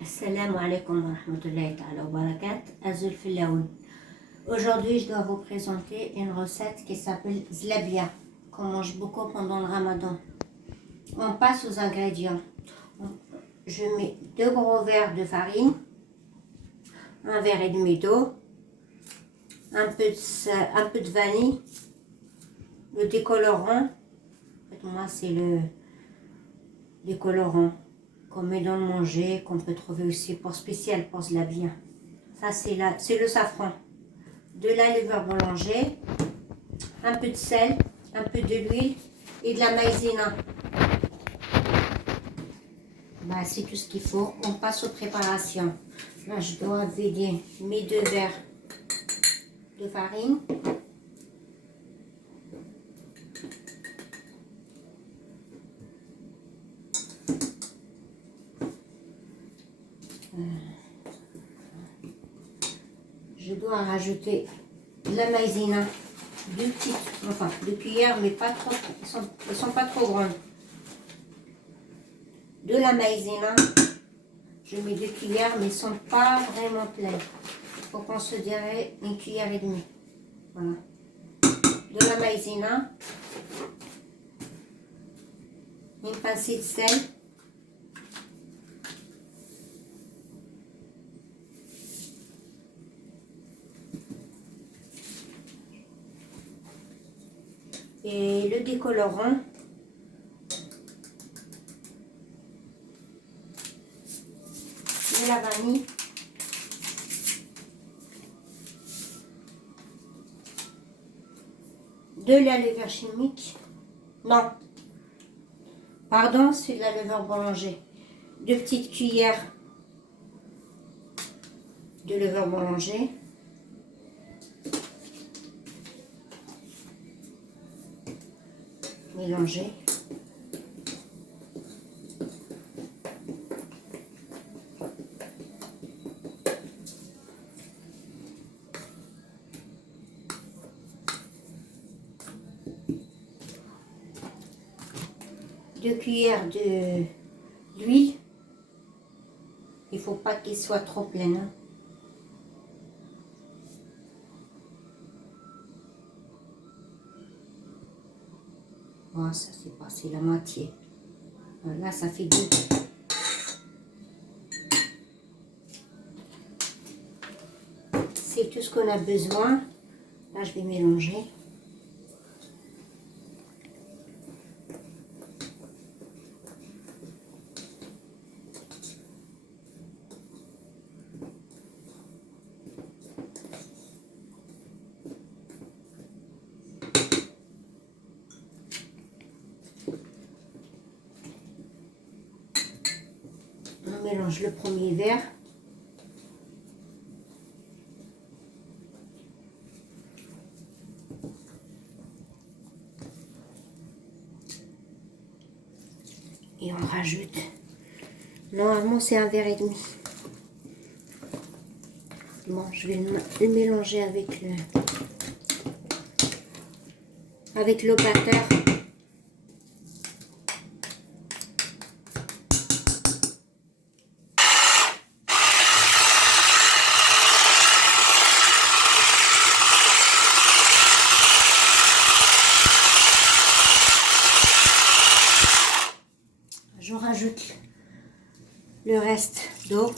Assalamu alaikum wa rahmatullahi ta'ala wa barakat. Azul Filaoun. Aujourd'hui, je dois vous présenter une recette qui s'appelle zlabia, qu'on mange beaucoup pendant le ramadan. On passe aux ingrédients. Je mets 2 gros verres de farine, 1 verre et demi d'eau, un peu de vanille, le décolorant. En fait, moi, c'est le décolorant qu'on met dans le manger, qu'on peut trouver aussi pour spécial pour zlabia. Ça, c'est le safran, de la levure boulanger, un peu de sel, un peu de l'huile et de la maïzena. Bah, c'est tout ce qu'il faut. On passe aux préparations. Là, je dois vider mes 2 verres de farine. Je dois rajouter de la maïzena, 2 cuillères, mais pas trop, elles sont pas trop grandes. De la maïzena, je mets 2 cuillères, mais elles sont pas vraiment pleines. Il faut considérer 1 cuillère et demie. Voilà. De la maïzena, une pincée de sel. Et le décolorant, de la vanille, de la levure chimique, non, pardon, c'est de la levure boulanger, 2 petites cuillères de levure boulanger, mélanger. Deux cuillères d'huile. Il ne faut pas qu'il soit trop plein. Hein. Voilà, ça c'est passé la moitié. Là, ça fait 2. C'est tout ce qu'on a besoin. Là, je vais mélanger. On mélange le premier verre. Et on rajoute. Normalement, c'est 1 verre et demi. Bon, je vais le mélanger avec l'eau pateur. Je rajoute le reste d'eau.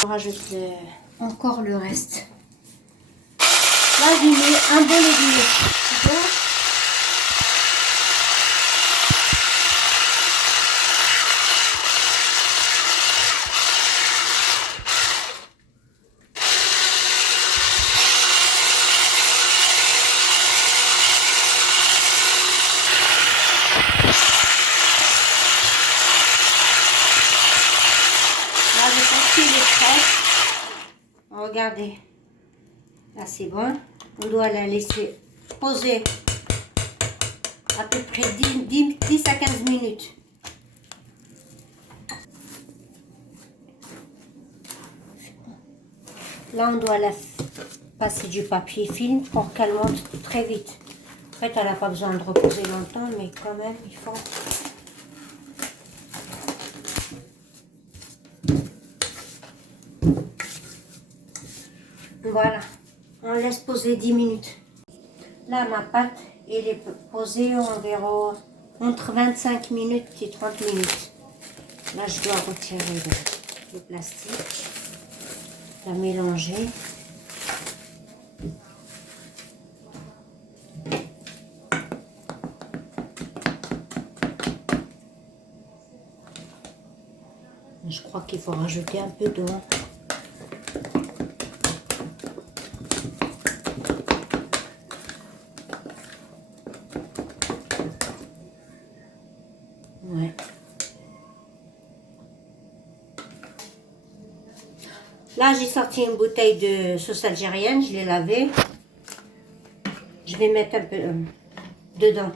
Je rajoute encore le reste. Là, je mets un bol et demi. D'accord ? regardez. Là, c'est bon. On doit la laisser poser à peu près 10 à 15 minutes. Là, on doit la passer du papier film pour qu'elle monte très vite. En fait, elle n'a pas besoin de reposer longtemps, mais quand même, il faut... Voilà, on laisse poser 10 minutes. Là, ma pâte, elle est posée environ entre 25 minutes et 30 minutes. Là, je dois retirer le plastique, la mélanger. Je crois qu'il faut rajouter un peu d'eau. Ouais. Là, j'ai sorti une bouteille de sauce algérienne, je l'ai lavée. Je vais mettre un peu dedans.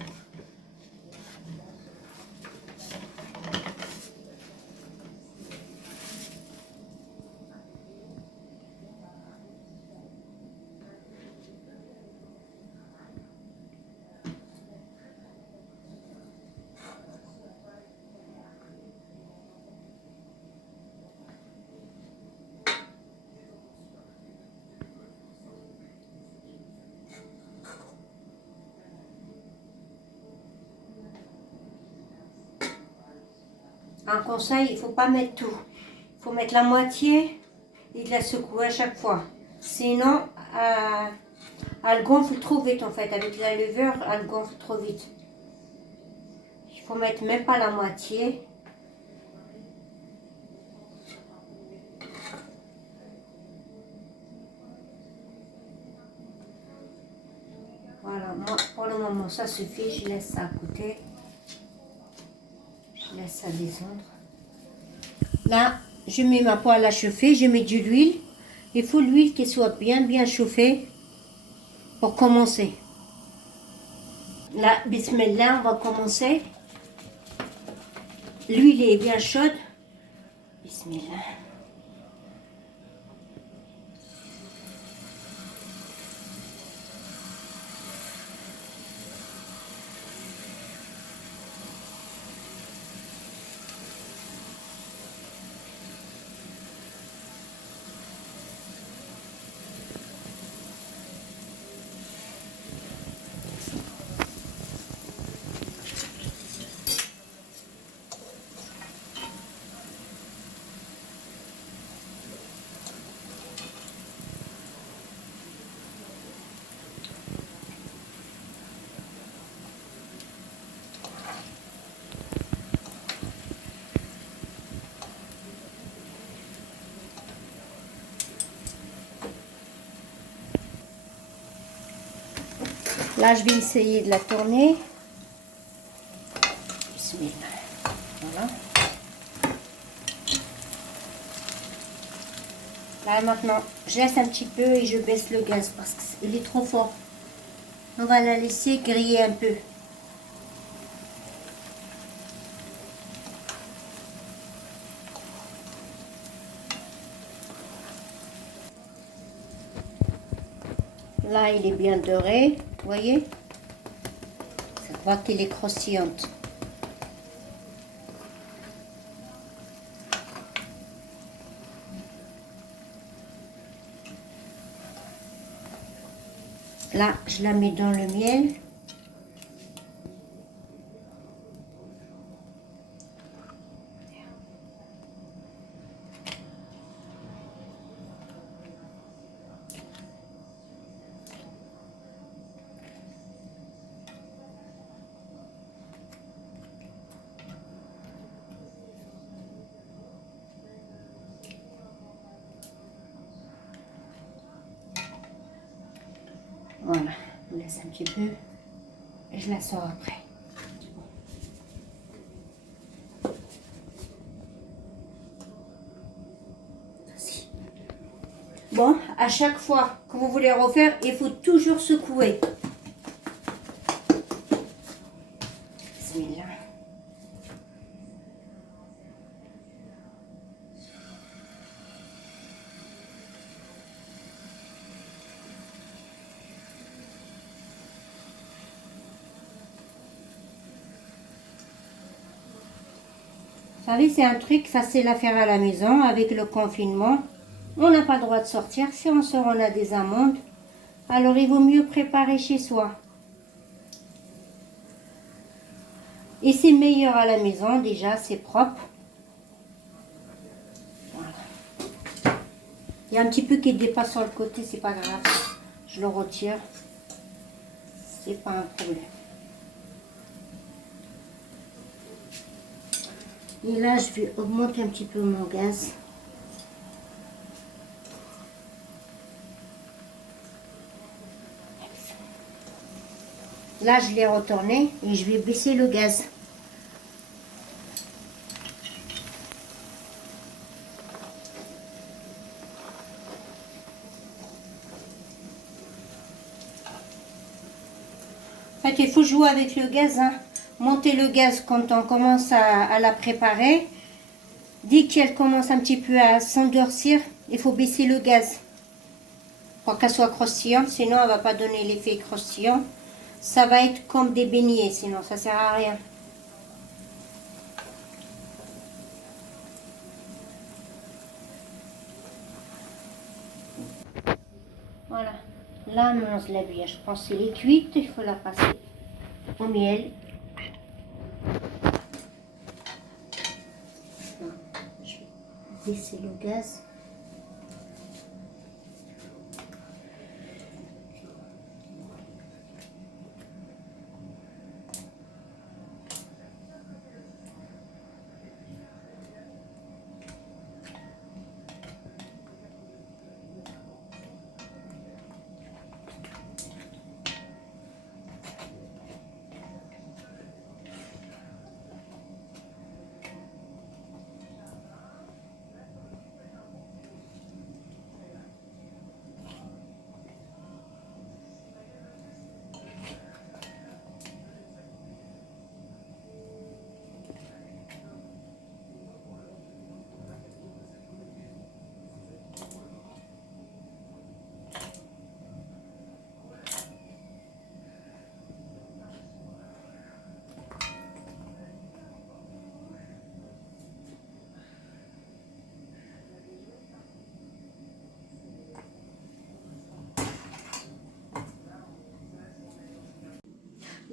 Un conseil, il ne faut pas mettre tout. Il faut mettre la moitié et de la secouer à chaque fois. Sinon, elle gonfle trop vite en fait. Avec la levure, elle gonfle trop vite. Il faut mettre même pas la moitié. Voilà, moi pour le moment ça suffit. Je laisse ça à côté. Je laisse ça descendre. Là, je mets ma poêle à chauffer, je mets de l'huile. Il faut l'huile qui soit bien chauffée pour commencer. Là, bismillah, on va commencer. L'huile est bien chaude. Bismillah. Là, je vais essayer de la tourner. Bismillah. Voilà. Là, maintenant, je laisse un petit peu et je baisse le gaz parce qu'il est trop fort. On va la laisser griller un peu. Là, il est bien doré, vous voyez? Ça voit qu'il est croustillante. Là, je la mets dans le miel. Voilà, je laisse un petit peu et je la sors après. Bon, à chaque fois que vous voulez refaire, il faut toujours secouer. Bismillah. Vous savez, c'est un truc facile à faire à la maison avec le confinement. On n'a pas le droit de sortir. Si on sort, on a des amendes. Alors, il vaut mieux préparer chez soi. Et c'est meilleur à la maison, déjà, c'est propre. Voilà. Il y a un petit peu qui dépasse sur le côté, c'est pas grave. Je le retire. C'est pas un problème. Et là, je vais augmenter un petit peu mon gaz. Là, je l'ai retourné et je vais baisser le gaz. En fait, il faut jouer avec le gaz, hein. Monter le gaz quand on commence à la préparer. Dès qu'elle commence un petit peu à s'endurcir, il faut baisser le gaz pour qu'elle soit croustillante. Sinon, elle ne va pas donner l'effet croustillant. Ça va être comme des beignets, sinon ça ne sert à rien. Voilà. Là, mon zlabia, je pense qu'elle est cuite. Il faut la passer au miel. Je vais baisser le gaz.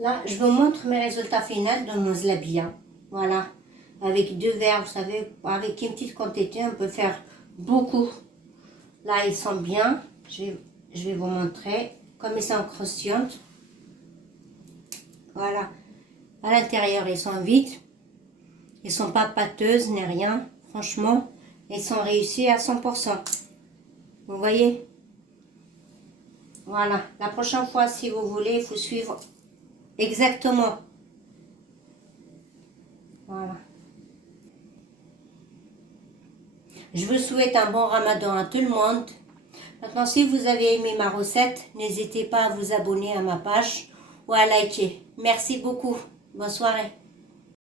Là, je vous montre mes résultats finaux de mon zlabia. Voilà. Avec 2 verres, vous savez, avec une petite quantité, on peut faire beaucoup. Là, ils sont bien. Je vais vous montrer comme ils sont croustillants. Voilà. À l'intérieur, ils sont vides. Ils sont pas pâteuses ni rien. Franchement, ils sont réussis à 100%. Vous voyez? Voilà. La prochaine fois, si vous voulez, il faut suivre exactement. Voilà. Je vous souhaite un bon ramadan à tout le monde. Maintenant, si vous avez aimé ma recette, n'hésitez pas à vous abonner à ma page ou à liker. Merci beaucoup. Bonne soirée.